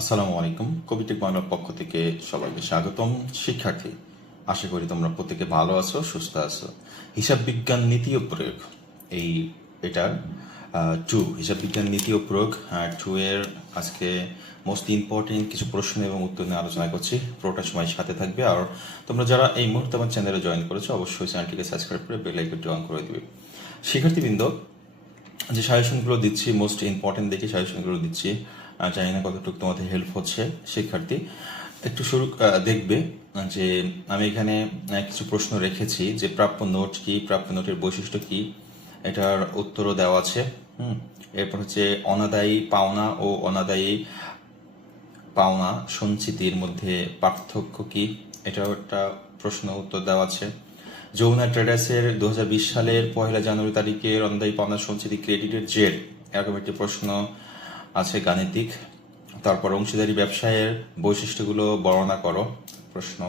আসসালামু আলাইকুম। কবিটেক বাংলার পক্ষ থেকে সবাইকে স্বাগতম। শিক্ষার্থী, আশা করি তোমরা প্রত্যেকে ভালো আছো, সুস্থ আছো। হিসাব বিজ্ঞান নীতি ও প্রয়োগ, এই এটার হিসাব বিজ্ঞান নীতি ও প্রয়োগ 2 এর আজকে মোস্ট ইম্পর্টেন্ট কিছু প্রশ্ন এবং উত্তর নিয়ে আলোচনা করছি। পুরোটা সময় সাথে থাকবে। আর তোমরা যারা এই মুহূর্তে আমার চ্যানেলে জয়েন করেছো, অবশ্যই চ্যানেলটিকে সাবস্ক্রাইব করে বেল আইকনটি অন করে দিবে। শিক্ষার্থীবৃন্দ, যে সাজেশনগুলো দিচ্ছি মোস্ট ইম্পর্টেন্ট দেখে সাজেশনগুলো দিচ্ছি, জানি না কতটুকু তোমাদের হেল্প হচ্ছে। শিক্ষার্থী, একটু শুরু দেখবে যে আমি এখানে কিছু প্রশ্ন রেখেছি যে প্রাপ্য নোট কি, প্রাপ্য নোটের বৈশিষ্ট্য কি, এটার উত্তরও দেওয়া আছে। এরপর হচ্ছে অনাদায়ী পাওনা ও অনাদায়ী পাওনা সঞ্চিতির মধ্যে পার্থক্য কি, এটাও একটা প্রশ্ন উত্তর দেওয়া আছে। যমুনা ট্রেডার্সের 2020 সালের 1 জানুয়ারি তারিখের অনাদায়ী পাওনা সঞ্চিতি ক্রেডিটের জের, এরকম একটি প্রশ্ন আছে গাণিতিক। তারপর অংশীদারি ব্যবসায়ের বৈশিষ্ট্যগুলো বর্ণনা করো, প্রশ্ন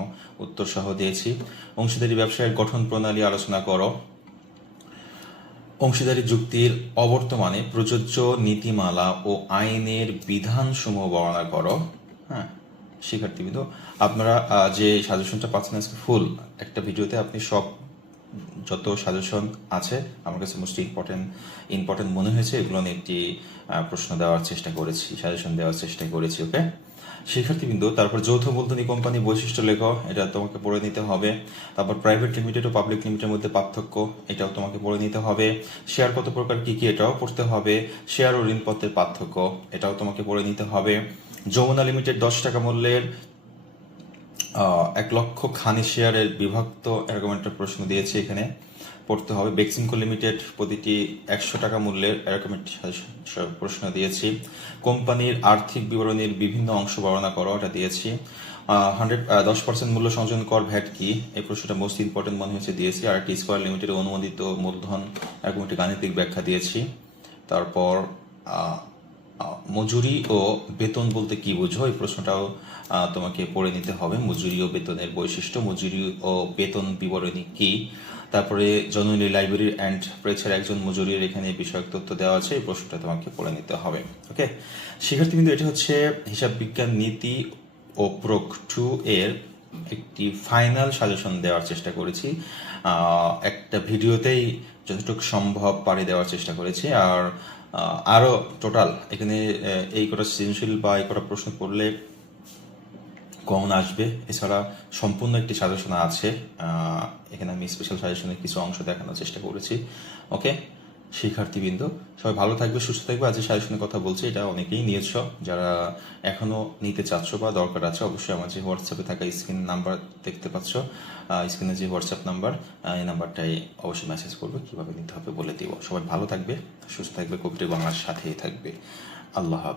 উত্তর সহ দিয়েছি। অংশীদারি ব্যবসায়ের গঠন প্রণালী আলোচনা করো। অংশীদারি যুক্তির অবর্তমানে প্রযোজ্য নীতিমালা ও আইনের বিধানসমূহ বর্ণনা করো। হ্যাঁ শিক্ষার্থীবৃন্দ, আপনারা যে সাজেশনটা পাচ্ছেন আজকে ফুল একটা ভিডিওতে, আপনি সব যত সাজেশন আছে আমার কাছে মোস্ট ইম্পর্টেন্ট মনে হয়েছে, এগুলো নিয়ে একটি প্রশ্ন দেওয়ার চেষ্টা করেছি, সাজেশন দেওয়ার চেষ্টা করেছি। ওকে শিক্ষার্থীবৃন্দ, তারপর যৌথ মূলধনী কোম্পানি বৈশিষ্ট্য লেখো, এটা তোমাকে পড়ে নিতে হবে। তারপর প্রাইভেট লিমিটেড ও পাবলিক লিমিটেডের মধ্যে পার্থক্য, এটাও তোমাকে পড়ে নিতে হবে। শেয়ার কত প্রকার কি কি, এটাও পড়তে হবে। শেয়ার ও ঋণপত্রের পার্থক্য, এটাও তোমাকে পড়ে নিতে হবে। যমুনা লিমিটেড 10 টাকা মূল্যের 1 লক্ষ খানি শেয়ারের বিভক্ত, এরকম একটা প্রশ্ন দিয়েছে, এখানে পড়তে হবে। বেক্সিমকো লিমিটেড প্রতিটি 100 টাকা মূল্যের, এরকম একটি প্রশ্ন দিয়েছি। কোম্পানির আর্থিক বিবরণীর বিভিন্ন অংশ বর্ণনা করো, এটা দিয়েছি। 10% মূল্য সংযোজন কর ভ্যাট কি, এই প্রশ্নটা মোস্ট ইম্পর্টেন্ট মনে হয়েছে, দিয়েছি। আর টি স্কয়ার লিমিটেড অনুমোদিত মূলধন, এরকম একটি গাণিতিক ব্যাখ্যা দিয়েছি। তারপর মজুরি ও বেতন বলতে কি বুঝো, এই প্রশ্নটাও তোমাকে পড়ে নিতে হবে। মজুরি ও বেতনের বৈশিষ্ট্য, মজুরি ও বেতন বিবরণী কি। তারপরে জননী লাইব্রেরি অ্যান্ড প্রেসের একজন মজুরির, এখানে বিষয়ক তথ্য দেওয়া আছে, এই প্রশ্নটা তোমাকে পড়ে নিতে হবে। ওকে শিক্ষার্থী, এটা হচ্ছে হিসাব বিজ্ঞান নীতি ও প্রয়োগ 2 এর একটি ফাইনাল সাজেশন দেওয়ার চেষ্টা করেছি। একটা ভিডিওতেই যতটুকু সম্ভব পারি দেওয়ার চেষ্টা করেছি। আর আরো টোটাল এখানে এই কটা সৃজনশীল বা এই কটা প্রশ্ন করলে কমন আসবে। এছাড়া সম্পূর্ণ একটি সাজেশন আছে, এখানে আমি স্পেশাল সাজেশনের কিছু অংশ দেখানোর চেষ্টা করেছি। ওকে শিক্ষার্থীবৃন্দ, সবাই ভালো থাকবে, সুস্থ থাকবে। আজ যে সাজেশনের কথা বলছি, এটা অনেকেই নিয়েছ, যারা এখনো নিতে চাচ্ছ বা দরকার আছে, অবশ্যই আমার যে হোয়াটসঅ্যাপে থাকা স্ক্রিন নাম্বার দেখতে পাচ্ছ, স্ক্রিনে যে হোয়াটসঅ্যাপ নাম্বার, এই নাম্বারটাই অবশ্যই মেসেজ করবে, কিভাবে নিতে হবে বলে দিব। সবাই ভালো থাকবে, সুস্থ থাকবে, কবিটেক বাংলার সাথেই থাকবে। আল্লাহ হাফেজ।